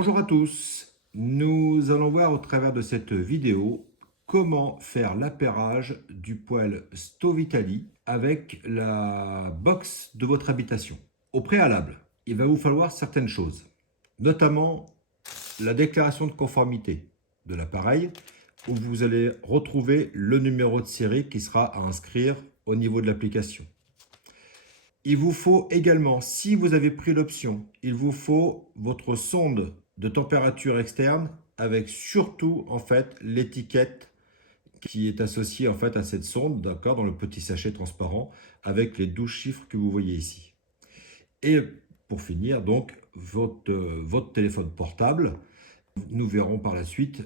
Bonjour à tous, nous allons voir au travers de cette vidéo comment faire l'appairage du poêle Stovitali avec la box de votre habitation. Au préalable, il va vous falloir certaines choses, notamment la déclaration de conformité de l'appareil où vous allez retrouver le numéro de série qui sera à inscrire au niveau de l'application. Il vous faut également, si vous avez pris l'option, il vous faut votre sonde de température externe avec surtout en fait l'étiquette qui est associée en fait à cette sonde, d'accord, dans le petit sachet transparent avec les 12 chiffres que vous voyez ici. Et pour finir donc votre téléphone portable. Nous verrons par la suite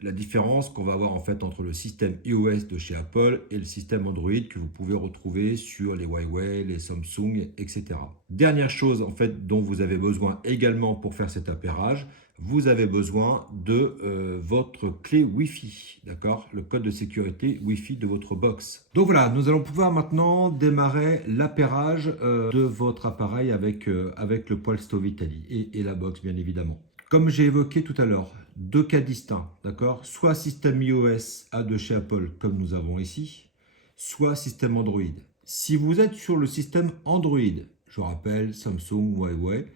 la différence qu'on va avoir en fait entre le système iOS de chez Apple et le système Android que vous pouvez retrouver sur les Huawei, les Samsung, etc. Dernière chose en fait dont vous avez besoin également pour faire cet appairage, vous avez besoin de votre clé Wi-Fi, d'accord, le code de sécurité Wi-Fi de votre box. Donc voilà, nous allons pouvoir maintenant démarrer l'appairage de votre appareil avec le poêle Stovitali et la box bien évidemment. Comme j'ai évoqué tout à l'heure, deux cas distincts, d'accord? Soit système iOS A de chez Apple, comme nous avons ici, soit système Android. Si vous êtes sur le système Android, je rappelle Samsung, Huawei,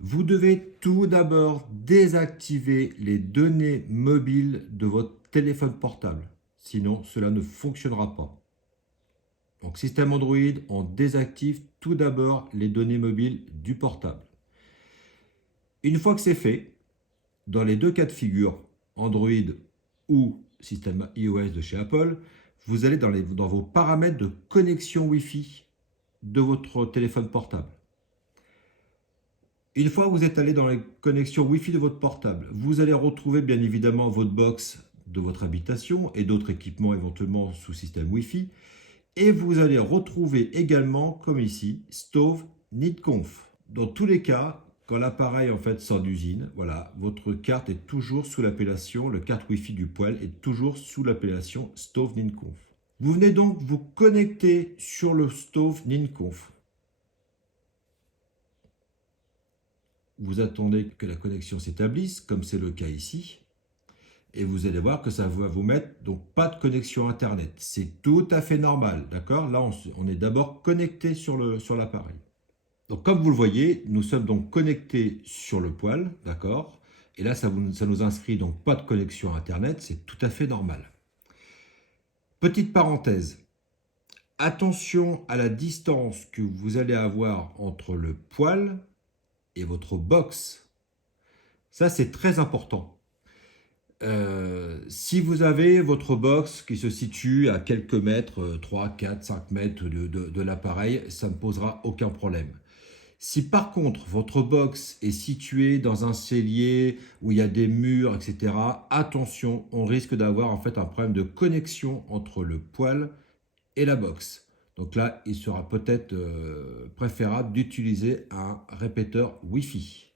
vous devez tout d'abord désactiver les données mobiles de votre téléphone portable. Sinon, cela ne fonctionnera pas. Donc, système Android, on désactive tout d'abord les données mobiles du portable. Une fois que c'est fait, dans les deux cas de figure, Android ou système iOS de chez Apple, vous allez dans vos paramètres de connexion Wi-Fi de votre téléphone portable. Une fois que vous êtes allé dans les connexions Wi-Fi de votre portable, vous allez retrouver bien évidemment votre box de votre habitation et d'autres équipements éventuellement sous système Wi-Fi. Et vous allez retrouver également, comme ici, Stove NeedConf. Dans tous les cas, quand l'appareil en fait sort d'usine, voilà, votre carte est toujours sous l'appellation, le carte Wi-Fi du poêle est toujours sous l'appellation Stove NeedConf. Vous venez donc vous connecter sur le Stove NeedConf. Vous attendez que la connexion s'établisse, comme c'est le cas ici. Et vous allez voir que ça va vous mettre donc pas de connexion Internet. C'est tout à fait normal, d'accord? Là, on est d'abord connecté sur l'appareil. Donc, comme vous le voyez, nous sommes donc connectés sur le poêle, d'accord? Et là, ça nous inscrit donc pas de connexion Internet, c'est tout à fait normal. Petite parenthèse, attention à la distance que vous allez avoir entre le poêle et votre box. Ça, c'est très important. Si vous avez votre box qui se situe à quelques mètres, 3, 4, 5 mètres de l'appareil, ça ne posera aucun problème. Si par contre votre box est située dans un cellier où il y a des murs, etc., attention, on risque d'avoir en fait un problème de connexion entre le poêle et la box. Donc là, il sera peut-être préférable d'utiliser un répéteur Wi-Fi.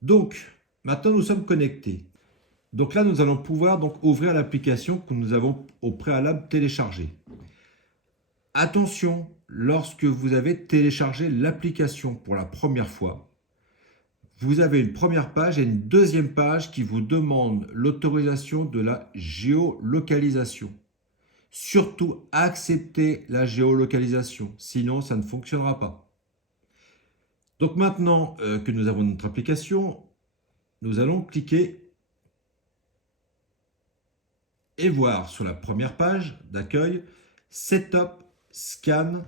Donc, maintenant nous sommes connectés. Donc là, nous allons pouvoir donc ouvrir l'application que nous avons au préalable téléchargée. Attention, lorsque vous avez téléchargé l'application pour la première fois, vous avez une première page et une deuxième page qui vous demande l'autorisation de la géolocalisation. Surtout, acceptez la géolocalisation, sinon ça ne fonctionnera pas. Donc maintenant que nous avons notre application, nous allons cliquer et voir sur la première page d'accueil, Setup, Scan,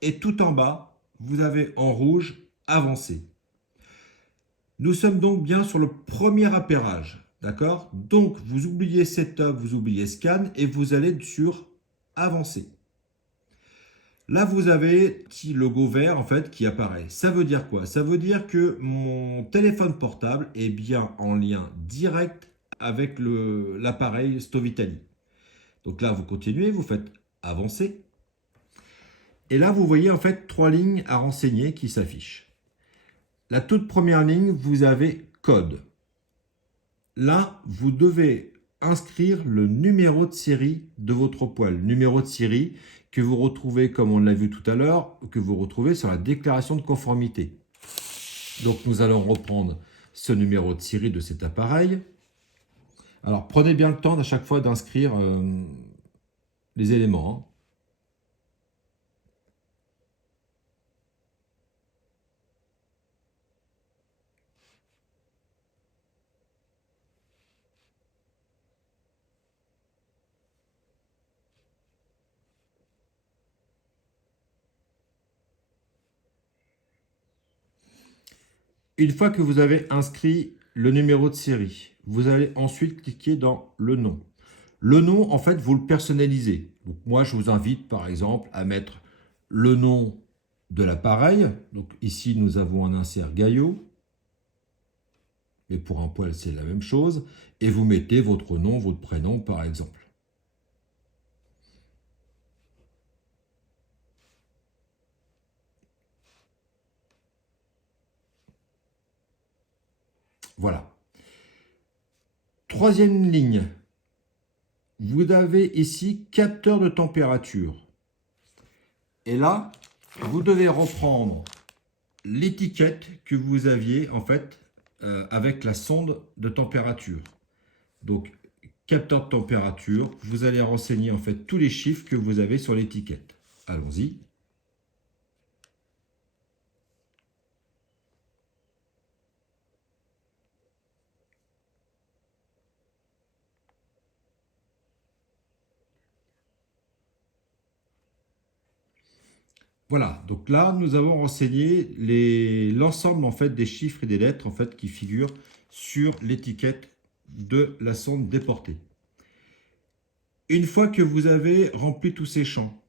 et tout en bas, vous avez en rouge Avancer. Nous sommes donc bien sur le premier appairage, d'accord? Donc, vous oubliez Setup, vous oubliez Scan, et vous allez sur Avancer. Là, vous avez un petit logo vert en fait qui apparaît. Ça veut dire quoi? Ça veut dire que mon téléphone portable est bien en lien direct avec l'appareil Stovitali. Donc là, vous continuez, vous faites avancer. Et là, vous voyez en fait 3 lignes à renseigner qui s'affichent. La toute première ligne, vous avez code. Là, vous devez inscrire le numéro de série de votre poêle. Numéro de série que vous retrouvez, comme on l'a vu tout à l'heure, que vous retrouvez sur la déclaration de conformité. Donc nous allons reprendre ce numéro de série de cet appareil. Alors prenez bien le temps à chaque fois d'inscrire les éléments, hein. Une fois que vous avez inscrit le numéro de série, vous allez ensuite cliquer dans le nom. Le nom, en fait, vous le personnalisez. Donc moi, je vous invite, par exemple, à mettre le nom de l'appareil. Donc ici, nous avons un insert Gaillot. Mais pour un poêle, c'est la même chose. Et vous mettez votre nom, votre prénom, par exemple. Voilà. Troisième ligne. Vous avez ici capteur de température. Et là, vous devez reprendre l'étiquette que vous aviez en fait avec la sonde de température. Donc, capteur de température, vous allez renseigner en fait tous les chiffres que vous avez sur l'étiquette. Allons-y. Voilà, donc là, nous avons renseigné l'ensemble en fait des chiffres et des lettres en fait qui figurent sur l'étiquette de la sonde déportée. Une fois que vous avez rempli tous ces champs,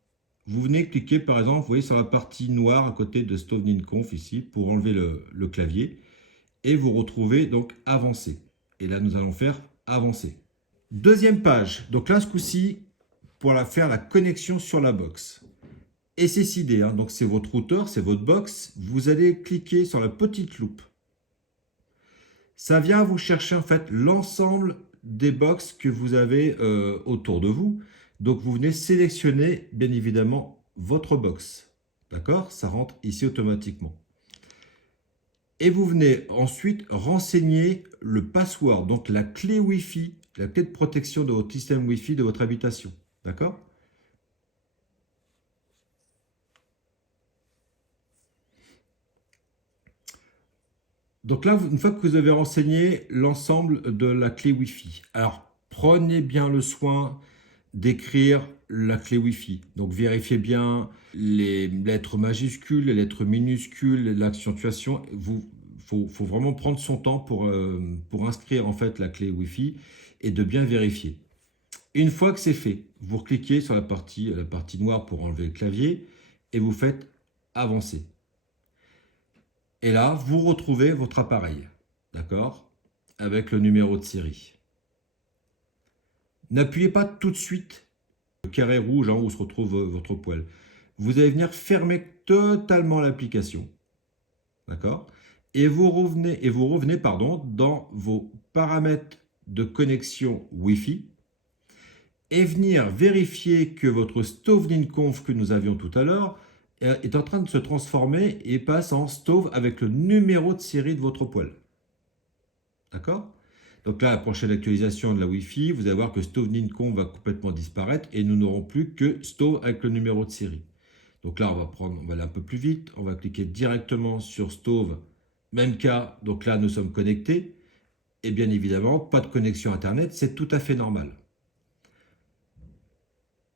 vous venez cliquer par exemple, vous voyez sur la partie noire à côté de Stovnin-Conf ici pour enlever le clavier et vous retrouvez donc avancer. Et là, nous allons faire avancer. Deuxième page, donc là ce coup-ci, pour faire la connexion sur la box. SSID, hein, donc c'est votre routeur, c'est votre box. Vous allez cliquer sur la petite loupe. Ça vient vous chercher en fait l'ensemble des box que vous avez autour de vous. Donc vous venez sélectionner bien évidemment votre box. D'accord? Ça rentre ici automatiquement. Et vous venez ensuite renseigner le password, donc la clé Wi-Fi, la clé de protection de votre système Wi-Fi de votre habitation. D'accord? Donc là, une fois que vous avez renseigné l'ensemble de la clé Wi-Fi, alors prenez bien le soin d'écrire la clé Wi-Fi. Donc vérifiez bien les lettres majuscules, les lettres minuscules, l'accentuation. Faut vraiment prendre son temps pour inscrire en fait la clé Wi-Fi et de bien vérifier. Une fois que c'est fait, vous cliquez sur la partie noire pour enlever le clavier et vous faites avancer. Et là, vous retrouvez votre appareil, d'accord, avec le numéro de série. N'appuyez pas tout de suite le carré rouge où se retrouve votre poêle. Vous allez venir fermer totalement l'application, d'accord, et vous revenez dans vos paramètres de connexion Wi-Fi et venir vérifier que votre Stovnin-Conf que nous avions tout à l'heure est en train de se transformer et passe en Stove avec le numéro de série de votre poêle. D'accord? Donc là, la prochaine actualisation de la Wi-Fi, vous allez voir que Stovnin-Conf va complètement disparaître et nous n'aurons plus que Stove avec le numéro de série. Donc là, on va aller un peu plus vite. On va cliquer directement sur Stove. Même cas, donc là, nous sommes connectés. Et bien évidemment, pas de connexion Internet, c'est tout à fait normal.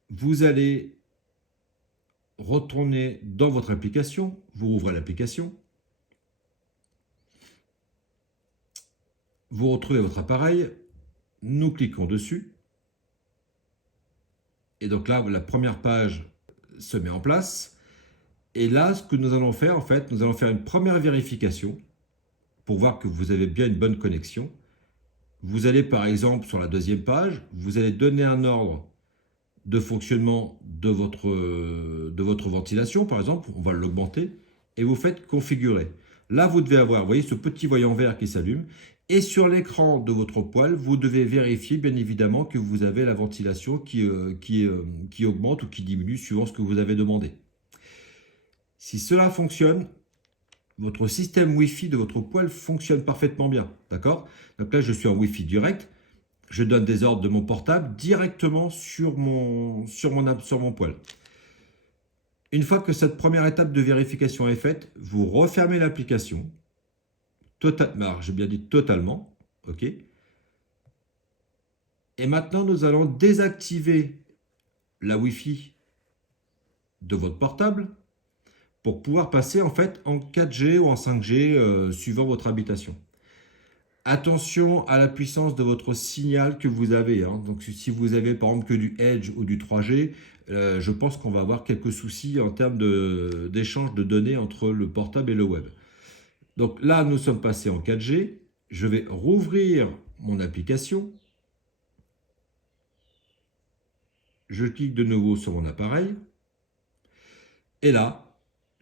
Vous allez retournez dans votre application, vous ouvrez l'application, vous retrouvez votre appareil, nous cliquons dessus, et donc là, la première page se met en place, et là, ce que nous allons faire, en fait, nous allons faire une première vérification pour voir que vous avez bien une bonne connexion. Vous allez, par exemple, sur la deuxième page, vous allez donner un ordre de fonctionnement de votre ventilation, par exemple, on va l'augmenter, et vous faites configurer. Là, vous devez avoir, vous voyez, ce petit voyant vert qui s'allume, et sur l'écran de votre poêle, vous devez vérifier, bien évidemment, que vous avez la ventilation qui augmente ou qui diminue suivant ce que vous avez demandé. Si cela fonctionne, votre système Wi-Fi de votre poêle fonctionne parfaitement bien. D'accord? Donc là, je suis en Wi-Fi direct. Je donne des ordres de mon portable directement sur mon poêle. Une fois que cette première étape de vérification est faite, vous refermez l'application. J'ai bien dit totalement. OK. Et maintenant, nous allons désactiver la Wi-Fi de votre portable pour pouvoir passer en fait en 4G ou en 5G suivant votre habitation. Attention à la puissance de votre signal que vous avez. Hein. Donc si vous avez par exemple que du Edge ou du 3G, je pense qu'on va avoir quelques soucis en termes d'échange de données entre le portable et le web. Donc là, nous sommes passés en 4G. Je vais rouvrir mon application. Je clique de nouveau sur mon appareil. Et là,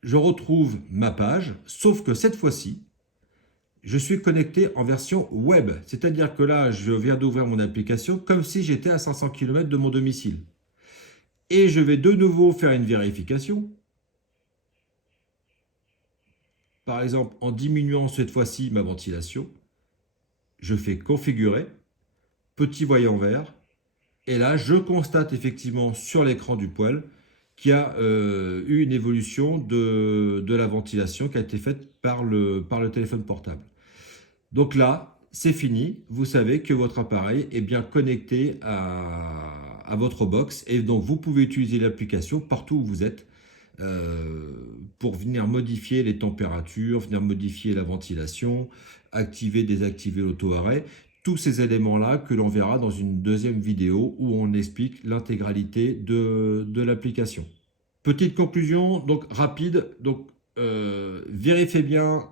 je retrouve ma page, sauf que cette fois-ci, je suis connecté en version web. C'est-à-dire que là, je viens d'ouvrir mon application comme si j'étais à 500 km de mon domicile. Et je vais de nouveau faire une vérification. Par exemple, en diminuant cette fois-ci ma ventilation, je fais configurer, petit voyant vert, et là, je constate effectivement sur l'écran du poêle qu'il y a eu une évolution de la ventilation qui a été faite par le téléphone portable. Donc là, c'est fini. Vous savez que votre appareil est bien connecté à votre box et donc vous pouvez utiliser l'application partout où vous êtes pour venir modifier les températures, venir modifier la ventilation, activer, désactiver l'auto-arrêt. Tous ces éléments-là que l'on verra dans une deuxième vidéo où on explique l'intégralité de l'application. Petite conclusion, donc rapide, vérifiez bien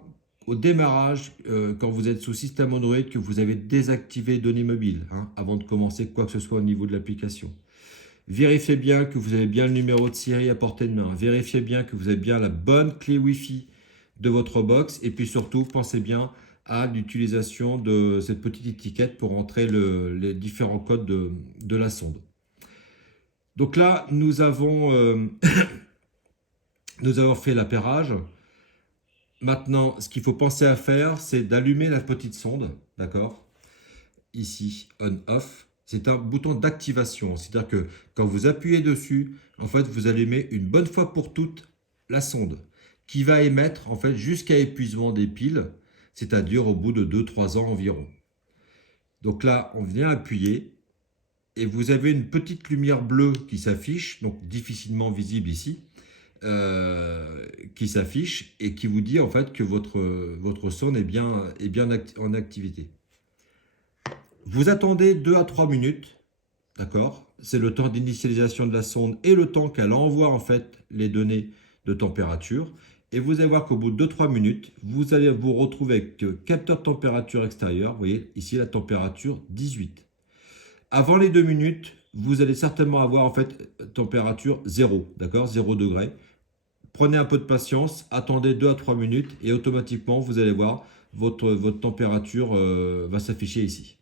au démarrage, quand vous êtes sous système Android, que vous avez désactivé données mobiles avant de commencer quoi que ce soit au niveau de l'application. Vérifiez bien que vous avez bien le numéro de série à portée de main. Vérifiez bien que vous avez bien la bonne clé Wi-Fi de votre box. Et puis surtout, pensez bien à l'utilisation de cette petite étiquette pour entrer les différents codes de la sonde. Donc là, nous avons fait l'appairage. Maintenant, ce qu'il faut penser à faire, c'est d'allumer la petite sonde, d'accord? Ici, on-off. C'est un bouton d'activation. C'est-à-dire que quand vous appuyez dessus, en fait, vous allumez une bonne fois pour toutes la sonde qui va émettre en fait jusqu'à épuisement des piles, c'est-à-dire au bout de 2-3 ans environ. Donc là, on vient appuyer et vous avez une petite lumière bleue qui s'affiche, donc difficilement visible ici, qui s'affiche et qui vous dit en fait que votre sonde est bien en activité. Vous attendez 2 à 3 minutes, d'accord? C'est le temps d'initialisation de la sonde et le temps qu'elle envoie en fait les données de température. Et vous allez voir qu'au bout de 2-3 minutes, vous allez vous retrouver avec capteur de température extérieure. Vous voyez ici la température 18. Avant les 2 minutes, vous allez certainement avoir en fait température 0, d'accord? 0 degré. Prenez un peu de patience, attendez 2 à 3 minutes et automatiquement, vous allez voir, votre température va s'afficher ici.